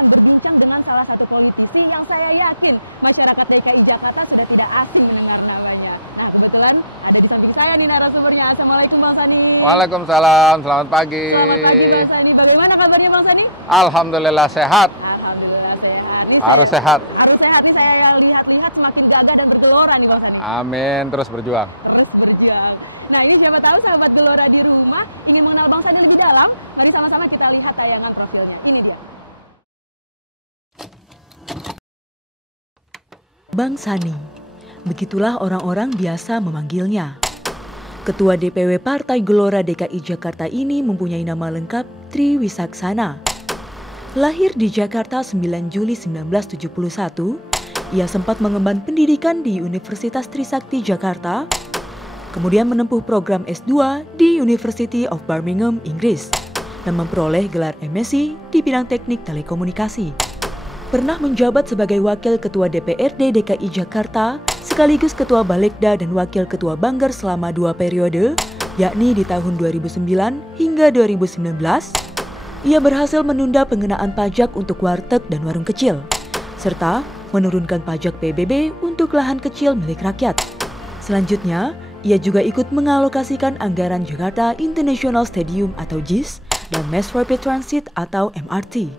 akan berbincang dengan salah satu politisi yang saya yakin masyarakat DKI Jakarta sudah tidak asing mendengar namanya. Nah, kebetulan ada di samping saya nih narasumbernya. Assalamualaikum Bang Sani. Waalaikumsalam, selamat pagi. Selamat pagi Bang Sani. Bagaimana kabarnya Bang Sani? Alhamdulillah sehat. Alhamdulillah sehat. Harus sehat. Harus sehat nih, saya lihat-lihat semakin gagah dan bergelora nih Bang Sani. Amin, terus berjuang. Terus berjuang. Nah, ini siapa tahu sahabat Gelora di rumah ingin mengenal Bang Sani lebih dalam. Mari sama-sama kita lihat tayangan profilnya. Ini dia. Bang Sani, begitulah orang-orang biasa memanggilnya. Ketua DPW Partai Gelora DKI Jakarta ini mempunyai nama lengkap Tri Wisaksana. Lahir di Jakarta 9 Juli 1971, ia sempat mengemban pendidikan di Universitas Trisakti Jakarta, kemudian menempuh program S2 di University of Birmingham, Inggris, dan memperoleh gelar MSc di bidang teknik telekomunikasi. Pernah menjabat sebagai Wakil Ketua DPRD DKI Jakarta, sekaligus Ketua Balegda dan Wakil Ketua Banggar selama 2 periode, yakni di tahun 2009 hingga 2019. Ia berhasil menunda pengenaan pajak untuk warteg dan warung kecil, serta menurunkan pajak PBB untuk lahan kecil milik rakyat. Selanjutnya, ia juga ikut mengalokasikan anggaran Jakarta International Stadium atau JIS dan Mass Rapid Transit atau MRT.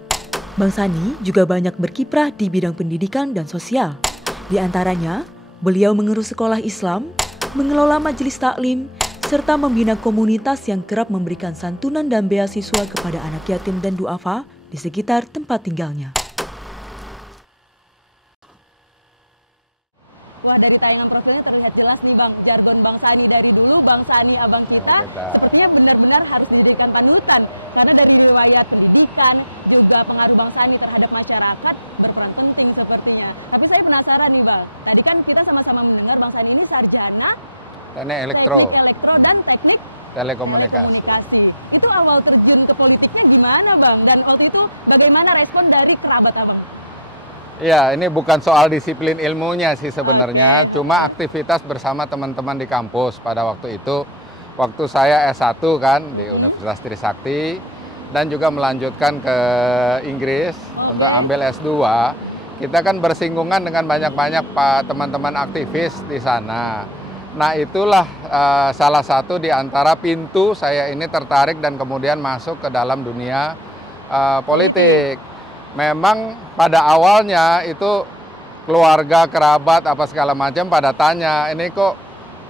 Bang Sani juga banyak berkiprah di bidang pendidikan dan sosial. Di antaranya, beliau mengurus sekolah Islam, mengelola majelis taklim, serta membina komunitas yang kerap memberikan santunan dan beasiswa kepada anak yatim dan duafa di sekitar tempat tinggalnya. Wah, dari tayangan profilnya terlihat jelas nih Bang, jargon Bang Sani dari dulu, Bang Sani abang kita sepertinya benar-benar harus dijadikan panutan. Karena dari riwayat pendidikan, juga pengaruh Bang Sani terhadap masyarakat berperan penting sepertinya. Tapi saya penasaran nih Bang, tadi kan kita sama-sama mendengar Bang Sani ini sarjana Teknik elektro dan teknik telekomunikasi. Itu awal terjun ke politiknya gimana Bang? Dan waktu itu bagaimana respon dari kerabat abang? Ya, ini bukan soal disiplin ilmunya sih sebenarnya, cuma aktivitas bersama teman-teman di kampus pada waktu itu. Waktu saya S1 kan di Universitas Trisakti dan juga melanjutkan ke Inggris untuk ambil S2. Kita kan bersinggungan dengan banyak-banyak teman-teman aktivis di sana. Nah, itulah salah satu di antara pintu saya ini tertarik dan kemudian masuk ke dalam dunia politik. Memang pada awalnya itu keluarga, kerabat, apa segala macam pada tanya, ini kok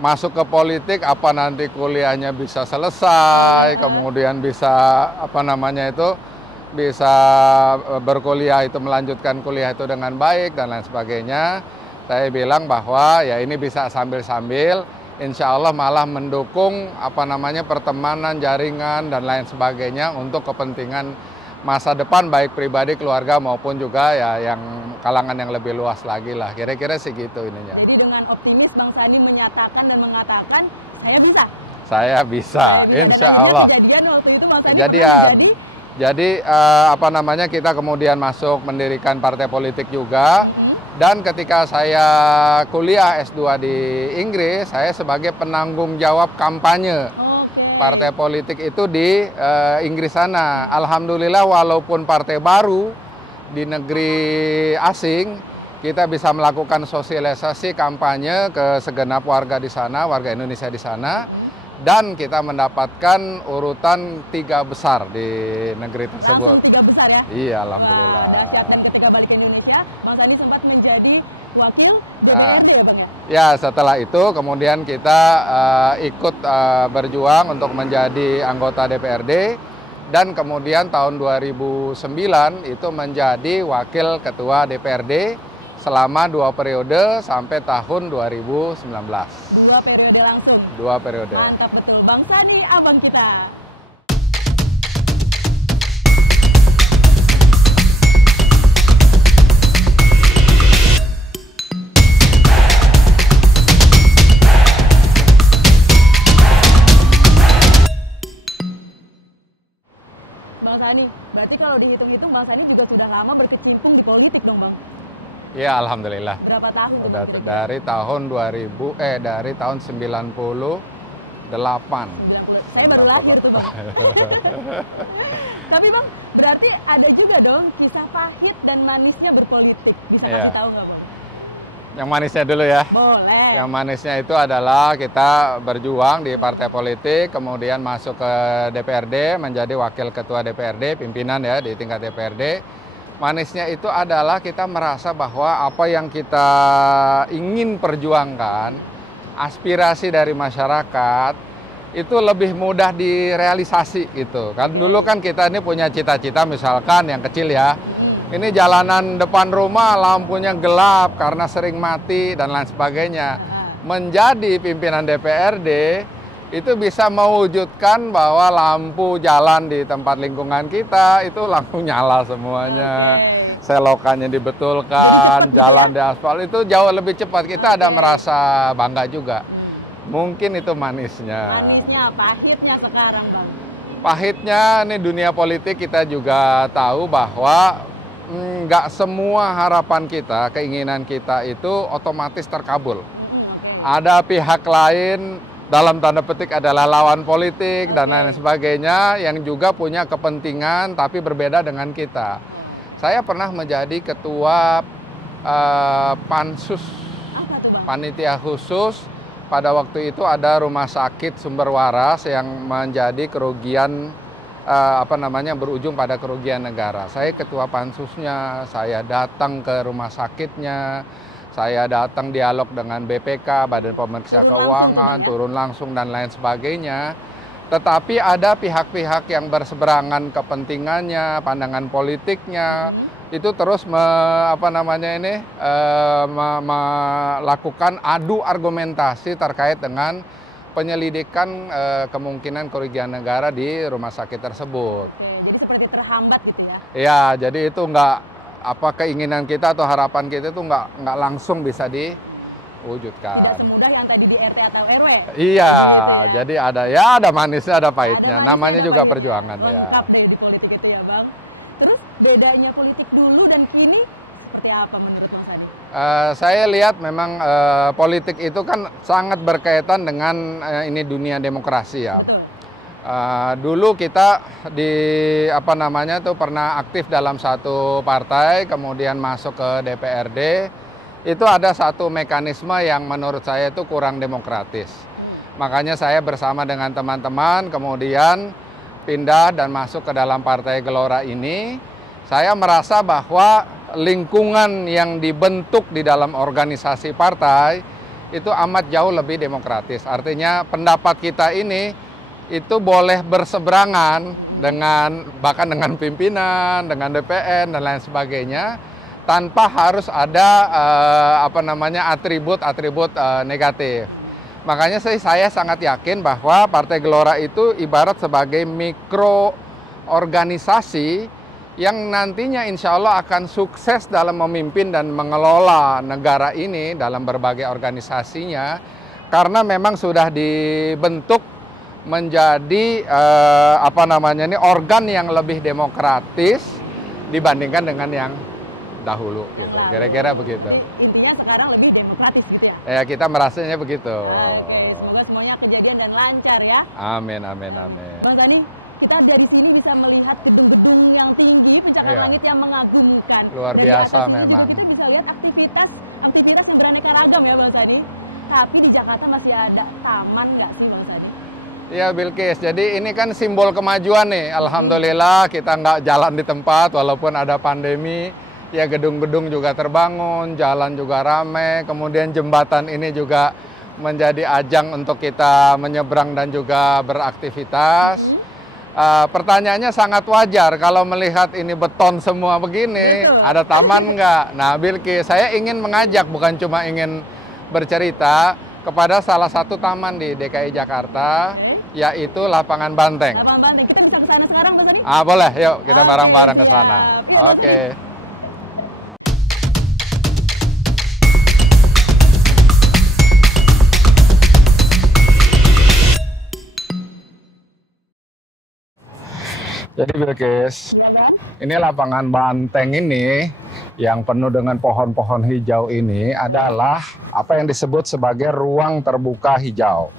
masuk ke politik, apa nanti kuliahnya bisa selesai, kemudian bisa bisa berkuliah itu melanjutkan kuliah itu dengan baik dan lain sebagainya. Saya bilang bahwa ya ini bisa sambil-sambil, insya Allah malah mendukung pertemanan, jaringan dan lain sebagainya untuk kepentingan masa depan baik pribadi, keluarga maupun juga ya yang kalangan yang lebih luas lagi lah. Kira-kira sih gitu ininya. Jadi dengan optimis Bang Sani menyatakan dan mengatakan saya bisa. Saya bisa, insya Allah. Kejadian waktu itu Bang Sani kejadian. Jadi kita kemudian masuk mendirikan partai politik juga. Dan ketika saya kuliah S2 di Inggris, saya sebagai penanggung jawab kampanye partai politik itu di Inggris sana. Alhamdulillah walaupun partai baru di negeri asing, kita bisa melakukan sosialisasi kampanye ke segenap warga di sana, warga Indonesia di sana. Dan kita mendapatkan urutan 3 besar di negeri tersebut. Langsung 3 besar ya? Iya, alhamdulillah. Dan ketika balik ke Indonesia, Bang Sani sempat menjadi wakil DPRD ya Bang ya? Ya, setelah itu kemudian kita ikut berjuang untuk menjadi anggota DPRD. Dan kemudian tahun 2009 itu menjadi wakil ketua DPRD selama 2 periode sampai tahun 2019. 2 periode langsung? 2 periode. Mantap betul. Bang Sani, abang kita. Bang Sani, berarti kalau dihitung-hitung Bang Sani juga sudah lama berkecimpung di politik dong Bang? Ya, alhamdulillah. Berapa tahun? Udah dari tahun 98. Saya baru lahir tuh Bang. Tapi Bang, berarti ada juga dong kisah pahit dan manisnya berpolitik. Bisa kasih tahu nggak Bang? Yang manisnya dulu ya. Boleh. Yang manisnya itu adalah kita berjuang di partai politik, kemudian masuk ke DPRD, menjadi wakil ketua DPRD, pimpinan ya di tingkat DPRD. Manisnya itu adalah kita merasa bahwa apa yang kita ingin perjuangkan, aspirasi dari masyarakat, itu lebih mudah direalisasi gitu. Kan dulu kan kita ini punya cita-cita misalkan yang kecil ya. Ini jalanan depan rumah lampunya gelap karena sering mati dan lain sebagainya. Menjadi pimpinan DPRD itu bisa mewujudkan bahwa lampu jalan di tempat lingkungan kita itu lampu nyala semuanya. Selokannya dibetulkan, jalan di aspal itu jauh lebih cepat. Kita ada merasa bangga juga. Mungkin itu manisnya. Manisnya apa? Pahitnya sekarang Bang? Pahitnya nih dunia politik kita juga tahu bahwa nggak semua harapan kita, keinginan kita itu otomatis terkabul. Ada pihak lain, dalam tanda petik adalah lawan politik dan lain sebagainya, yang juga punya kepentingan tapi berbeda dengan kita. Saya pernah menjadi ketua pansus, panitia khusus. Pada waktu itu ada rumah sakit Sumber Waras yang menjadi kerugian berujung pada kerugian negara. Saya ketua pansusnya, saya datang ke rumah sakitnya, saya datang dialog dengan BPK, Badan Pemeriksa Keuangan, turun langsung dan lain sebagainya. Tetapi ada pihak-pihak yang berseberangan kepentingannya, pandangan politiknya, itu terus melakukan adu argumentasi terkait dengan penyelidikan kemungkinan kerugian negara di rumah sakit tersebut. Oke, jadi seperti terhambat gitu ya? Iya, jadi itu keinginan kita atau harapan kita itu nggak langsung bisa diwujudkan. Tidak semudah yang tadi di RT atau RW? Iya, jadi ada manisnya, ada pahitnya. Namanya juga perjuangan ya. Lengkap deh di politik itu ya Bang. Terus bedanya politik dulu dan kini seperti apa menurut Bang Sani? Saya lihat memang politik itu kan sangat berkaitan dengan ini dunia demokrasi ya. Dulu kita pernah aktif dalam satu partai, kemudian masuk ke DPRD. Itu ada satu mekanisme yang menurut saya itu kurang demokratis. Makanya saya bersama dengan teman-teman kemudian pindah dan masuk ke dalam Partai Gelora ini. Saya merasa bahwa lingkungan yang dibentuk di dalam organisasi partai itu amat jauh lebih demokratis. Artinya pendapat kita ini itu boleh berseberangan bahkan dengan pimpinan, dengan DPN dan lain sebagainya, tanpa harus ada atribut-atribut negatif. Makanya saya sangat yakin bahwa Partai Gelora itu ibarat sebagai mikro organisasi yang nantinya insya Allah akan sukses dalam memimpin dan mengelola negara ini dalam berbagai organisasinya, karena memang sudah dibentuk menjadi organ yang lebih demokratis dibandingkan dengan yang dahulu gitu. Kira-kira begitu. Intinya sekarang lebih demokratis gitu ya? Ya, kita merasanya begitu. Oke, semoga semuanya kejadian dan lancar ya. Amin. Bang Sani, kita dari sini bisa melihat gedung-gedung yang tinggi, pencakar langit yang mengagumkan. Luar biasa memang. Kita bisa lihat aktivitas yang beraneka ragam ya Bang Sani. Tapi di Jakarta masih ada taman nggak sih Bang Sani? Iya Bilkis, jadi ini kan simbol kemajuan nih. Alhamdulillah kita nggak jalan di tempat walaupun ada pandemi. Ya gedung-gedung juga terbangun, jalan juga ramai, kemudian jembatan ini juga menjadi ajang untuk kita menyeberang dan juga beraktivitas. Pertanyaannya sangat wajar kalau melihat ini beton semua begini, ada taman nggak? Nah Bilkis, saya ingin mengajak, bukan cuma ingin bercerita, kepada salah satu taman di DKI Jakarta, yaitu Lapangan Banteng. Lapangan Banteng, kita bisa ke sana sekarang Bang Sani? Boleh, yuk kita bareng-bareng ke sana. Oke. Jadi Bilkis, ini Lapangan Banteng ini yang penuh dengan pohon-pohon hijau ini adalah apa yang disebut sebagai ruang terbuka hijau.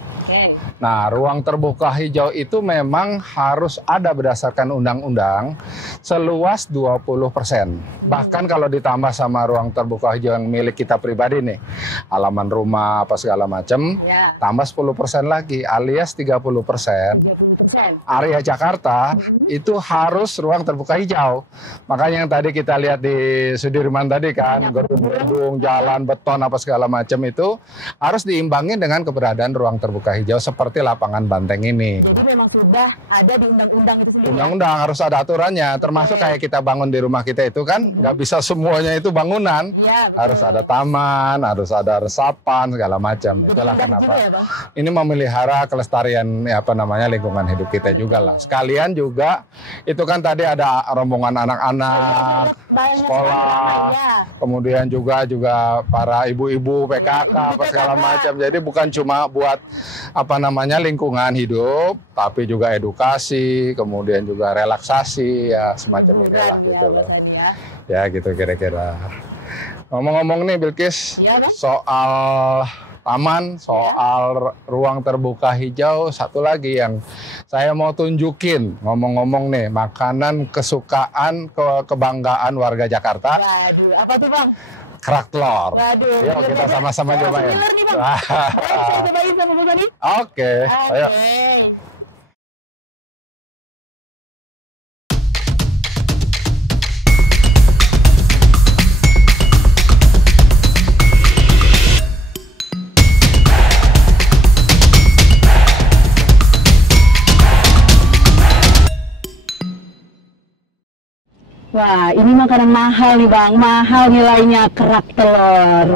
Nah, ruang terbuka hijau itu memang harus ada berdasarkan undang-undang seluas 20%. Bahkan kalau ditambah sama ruang terbuka hijau yang milik kita pribadi nih, halaman rumah apa segala macam, tambah 10% lagi alias 30%. Area Jakarta itu harus ruang terbuka hijau. Makanya yang tadi kita lihat di Sudirman tadi kan, gedung-gedung, jalan, beton apa segala macam itu harus diimbangi dengan keberadaan ruang terbuka hijau seperti lapangan Banteng ini. Jadi memang sudah ada di undang-undang itu sendiri. Undang-undang harus ada aturannya, termasuk kayak kita bangun di rumah kita itu kan nggak bisa semuanya itu bangunan. Harus ada taman, harus ada resapan segala macam. Itulah kenapa ini memelihara kelestarian lingkungan hidup kita juga lah. Sekalian juga itu kan tadi ada rombongan anak-anak sekolah, kemudian juga para ibu-ibu PKK apa segala macam. Jadi bukan cuma buat lingkungan hidup, tapi juga edukasi, kemudian juga relaksasi, ya semacam inilah gitu loh. Ya gitu kira-kira. Ngomong-ngomong nih Bilkis, soal taman, soal ruang terbuka hijau, satu lagi yang saya mau tunjukin, ngomong-ngomong nih, makanan kesukaan, kebanggaan warga Jakarta. Waduh, apa tuh Bang? Kerak telur. Waduh, yuk kita sama-sama cobain. Saya cobain sama Bang Sani. Oke, ayo. Wah, ini makanan mahal nih Bang, mahal nilainya, kerak telur.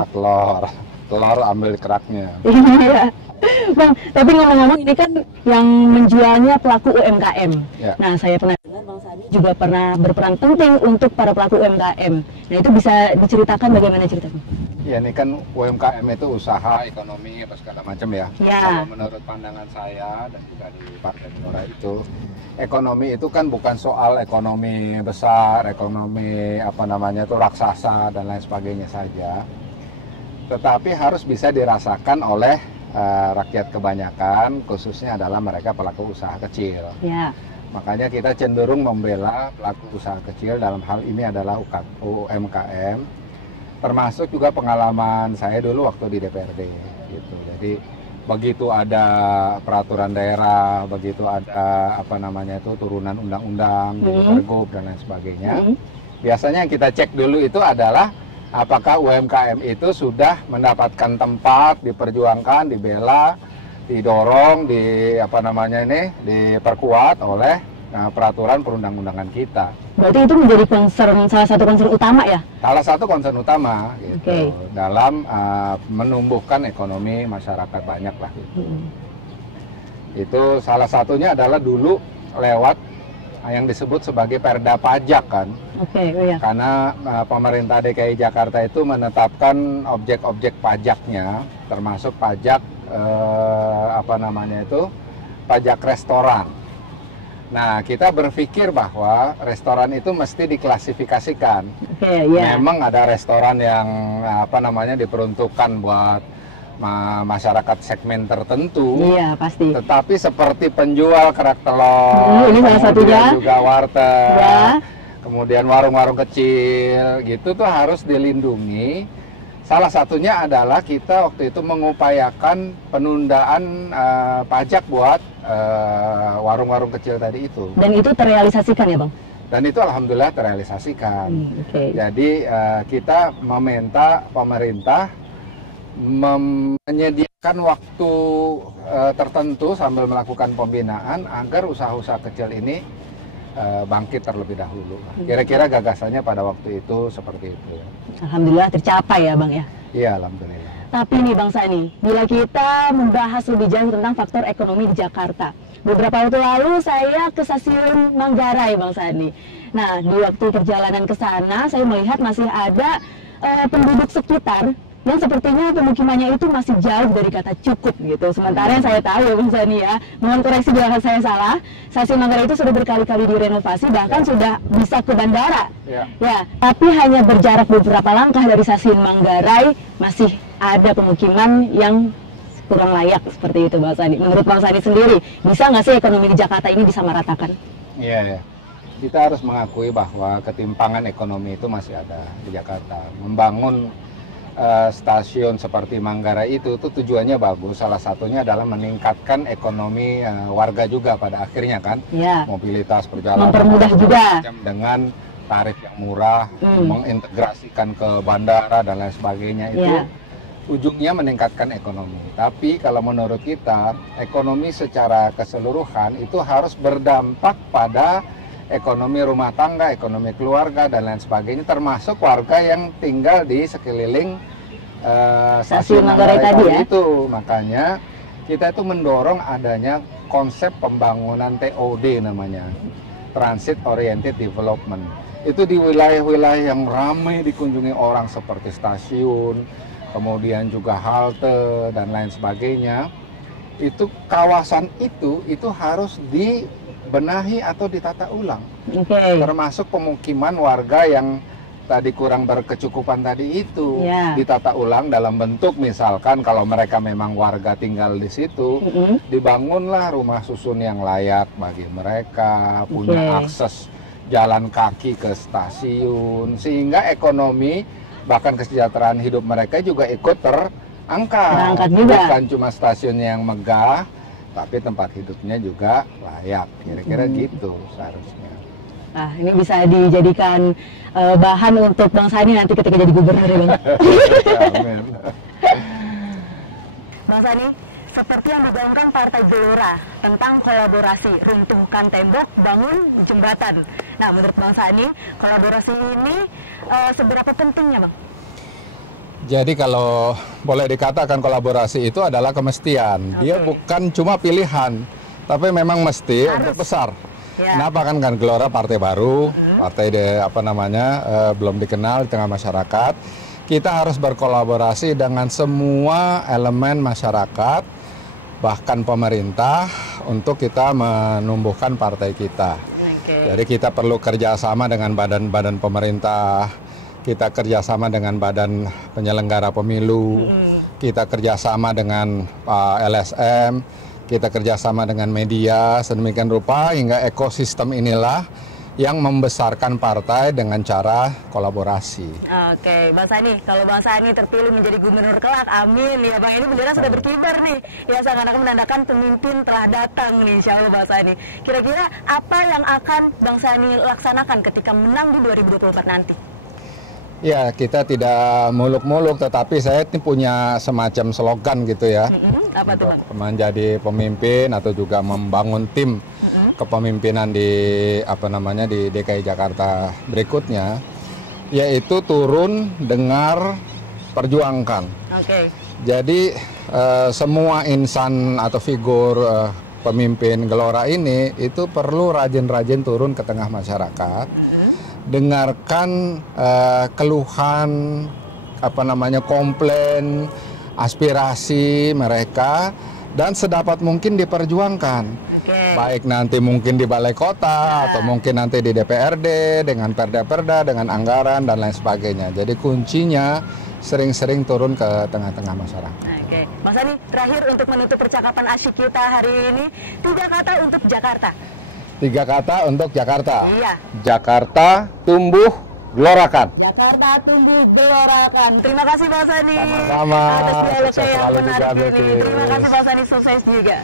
Telur ambil keraknya. Iya, Bang. Tapi ngomong-ngomong ini kan yang menjualnya pelaku UMKM. Ya. Nah, saya pernah dengar Bang Sani juga pernah berperan penting untuk para pelaku UMKM. Nah, itu bisa diceritakan bagaimana ceritanya? Ya, ini kan UMKM itu usaha ekonomi apa segala macam ya. Kalau menurut pandangan saya dan juga di Partai Gelora itu, ekonomi itu kan bukan soal ekonomi besar, ekonomi raksasa dan lain sebagainya saja, tetapi harus bisa dirasakan oleh rakyat kebanyakan, khususnya adalah mereka pelaku usaha kecil. Makanya kita cenderung membela pelaku usaha kecil, dalam hal ini adalah UMKM, termasuk juga pengalaman saya dulu waktu di DPRD gitu. Jadi begitu ada peraturan daerah, begitu ada turunan undang-undang, pergub dan lain sebagainya, biasanya yang kita cek dulu itu adalah apakah UMKM itu sudah mendapatkan tempat, diperjuangkan, dibela, didorong, diperkuat oleh peraturan perundang-undangan kita. Berarti itu menjadi salah satu concern utama ya? Salah satu concern utama gitu, dalam menumbuhkan ekonomi masyarakat banyak lah. Itu salah satunya adalah dulu lewat yang disebut sebagai perda pajak kan. Karena pemerintah DKI Jakarta itu menetapkan objek-objek pajaknya, termasuk pajak pajak restoran. Nah, kita berpikir bahwa restoran itu mesti diklasifikasikan. Memang ada restoran yang diperuntukkan buat masyarakat segmen tertentu. Iya, pasti. Tetapi seperti penjual kerak telur, ini salah satunya juga warteg, kemudian warung-warung kecil, gitu tuh harus dilindungi. Salah satunya adalah kita waktu itu mengupayakan penundaan pajak buat warung-warung kecil tadi itu. Dan itu terrealisasikan ya Bang? Dan itu alhamdulillah terrealisasikan. Jadi kita meminta pemerintah menyediakan waktu tertentu sambil melakukan pembinaan agar usaha-usaha kecil ini bangkit terlebih dahulu. Kira-kira gagasannya pada waktu itu seperti itu. Alhamdulillah tercapai ya Bang ya? Iya, alhamdulillah. Tapi nih Bang Sani, bila kita membahas lebih jauh tentang faktor ekonomi di Jakarta, beberapa waktu lalu saya ke stasiun Manggarai Bang Sani. Nah, di waktu perjalanan ke sana saya melihat masih ada penduduk sekitar yang sepertinya pemukimannya itu masih jauh dari kata cukup gitu. Sementara yang saya tahu ya Bang Sani ya, mohon koreksi bila saya salah, stasiun Manggarai itu sudah berkali-kali direnovasi, bahkan sudah bisa ke bandara. Ya, tapi hanya berjarak beberapa langkah dari stasiun Manggarai masih ada pemukiman yang kurang layak seperti itu, Bang Sani. Menurut Bang Sani sendiri, bisa nggak sih ekonomi di Jakarta ini disamaratakan? Iya, ya. Kita harus mengakui bahwa ketimpangan ekonomi itu masih ada di Jakarta. Membangun stasiun seperti Manggarai itu tujuannya bagus. Salah satunya adalah meningkatkan ekonomi warga juga pada akhirnya kan. Ya. Mobilitas perjalanan. Mempermudah juga. Dengan tarif yang murah, mengintegrasikan ke bandara dan lain sebagainya itu. Ya. Ujungnya meningkatkan ekonomi. Tapi kalau menurut kita, ekonomi secara keseluruhan itu harus berdampak pada ekonomi rumah tangga, ekonomi keluarga, dan lain sebagainya, termasuk warga yang tinggal di sekeliling stasiun Manggarai tadi ya? Itu. Makanya kita itu mendorong adanya konsep pembangunan TOD namanya, Transit Oriented Development. Itu di wilayah-wilayah yang ramai dikunjungi orang seperti stasiun, kemudian juga halte dan lain sebagainya. Itu kawasan itu harus dibenahi atau ditata ulang. Termasuk pemukiman warga yang tadi kurang berkecukupan tadi itu, ditata ulang dalam bentuk misalkan kalau mereka memang warga tinggal di situ, dibangunlah rumah susun yang layak bagi mereka, punya akses jalan kaki ke stasiun, sehingga ekonomi bahkan kesejahteraan hidup mereka juga ikut terangkat juga. Bukan cuma stasiunnya yang megah, tapi tempat hidupnya juga layak. Kira-kira gitu seharusnya. Nah, ini bisa dijadikan bahan untuk Bang Sani nanti ketika jadi gubernur ya, Bang. Amin. Bang Sani, seperti yang digaungkan Partai Gelora tentang kolaborasi, runtuhkan tembok, bangun jembatan. Nah, menurut Bang Sani, kolaborasi ini seberapa pentingnya, Bang? Jadi kalau boleh dikatakan kolaborasi itu adalah kemestian. Dia bukan cuma pilihan, tapi memang mesti untuk besar. Kenapa kan Gelora partai baru, partai belum dikenal di tengah masyarakat. Kita harus berkolaborasi dengan semua elemen masyarakat, bahkan pemerintah, untuk kita menumbuhkan partai kita. Jadi kita perlu kerjasama dengan badan-badan pemerintah, kita kerjasama dengan badan penyelenggara pemilu, kita kerjasama dengan LSM, kita kerjasama dengan media, sedemikian rupa hingga ekosistem inilah yang membesarkan partai dengan cara kolaborasi. Oke, Bang Sani, kalau Bang Sani terpilih menjadi gubernur kelak, amin ya Bang, ini bendera sudah berkibar nih, ya seakan-akan menandakan pemimpin telah datang nih, insya Allah Bang Sani. Kira-kira apa yang akan Bang Sani laksanakan ketika menang di 2024 nanti? Ya, kita tidak muluk-muluk, tetapi saya ini punya semacam slogan gitu ya, apa untuk tuh, menjadi pemimpin atau juga membangun tim kepemimpinan di di DKI Jakarta berikutnya, yaitu turun, dengar, perjuangkan. Jadi semua insan atau figur pemimpin Gelora ini itu perlu rajin-rajin turun ke tengah masyarakat, dengarkan keluhan, komplain, aspirasi mereka, dan sedapat mungkin diperjuangkan. Baik nanti mungkin di balai kota atau mungkin nanti di DPRD dengan perda-perda, dengan anggaran dan lain sebagainya. Jadi kuncinya sering-sering turun ke tengah-tengah masyarakat. Oke, Mas Sani, terakhir untuk menutup percakapan asyik kita hari ini, 3 kata untuk Jakarta. 3 kata untuk Jakarta. Iya. Jakarta tumbuh gelorakan. Jakarta tumbuh gelorakan. Terima kasih Mas Sani. Sama-sama. Atas dialog Sukses yang selalu menarik juga, ini. Terima kasih Mas Sani, sukses juga.